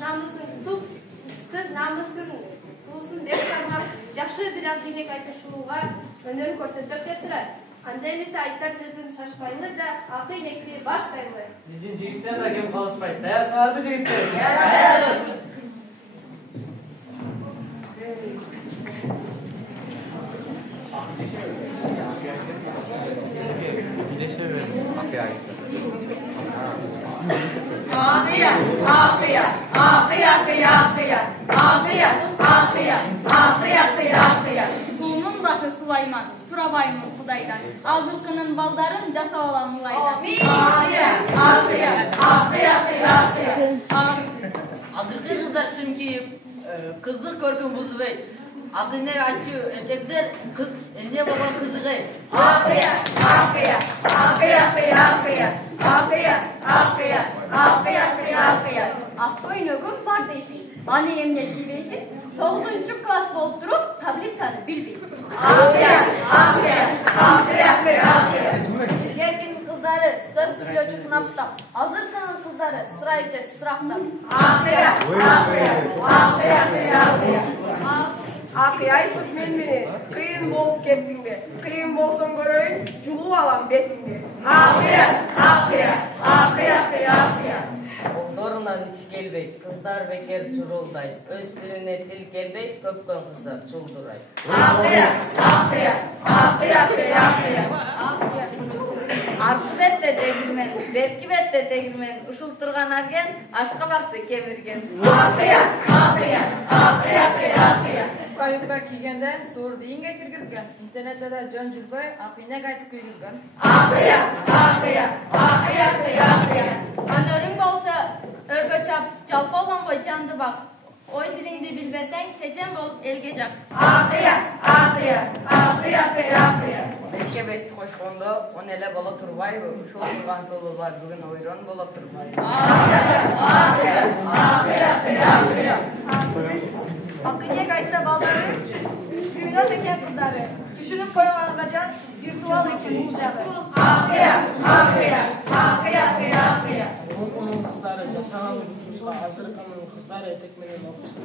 намысын тутуп, кыз намысын туулсын деп санап, жакшы бир акыйнек айтышууга өнөрүн көрсөтсөк деп турат. Анда эмесе айтар сөзүн шашпайлы да акыйнекти баштайлы. Биздин жигиттер да кем калышпайт. Даярсыңарбы жигиттер? Даярбыз. Суунун башы Сулайман, сурабаймын Кудайдан. Алдылкынын балдарын жасап алам Мулайдан. Азыркы кыздар шим кийип, кыздык көркүн бузбайт. Акыйнек айтчу эркектер эмне болгон кызыгы. Ак көйнөгүм бар дейсиң. Аны эмне кийбейсиң? 9-класс болуп туруп, таблицаны билбейсиң. Илгеркинин кыздары сөз сүйлөөчү кынаптап, азыркынын кыздары сыра ичет сырактап. Акый айтып мен мени кыйын болуп кеттиңби? Кыйын болсоң көрөйүн, жулуп алам бетиңди. Колдорунан иш келбейт, кыздар бекер чурулдайт. Өз тилине тил келбейт, көпкөн кыздар чулдурайт. Аркы бетте тегирмен, бетки бетте тегирмен, ушул турган акен ашкабакты кемирген. Кыска юбка кийгенде суур ийинге киргизген. Интернетте да жөн жүрбөй, акыйнек айтып күйгүзгөн. Өнөрүң болсо өргө чап, жалпоолонбой жанды бак. Ой тилиңди билбесең, чечен болуп элге жак. Бешке бешти кошкондо, он эле боло турбайбы? Ушул турган солуулар бүгүн ойрон боло турбайбы? Акыйнек айтса балдары, сүйүнөт экен кыздары. Түшүнүп койгонго жан, виртуал экен бул жагы. Мунун кыздары жасаган кызга азыркынын кыздары этек менен окушат.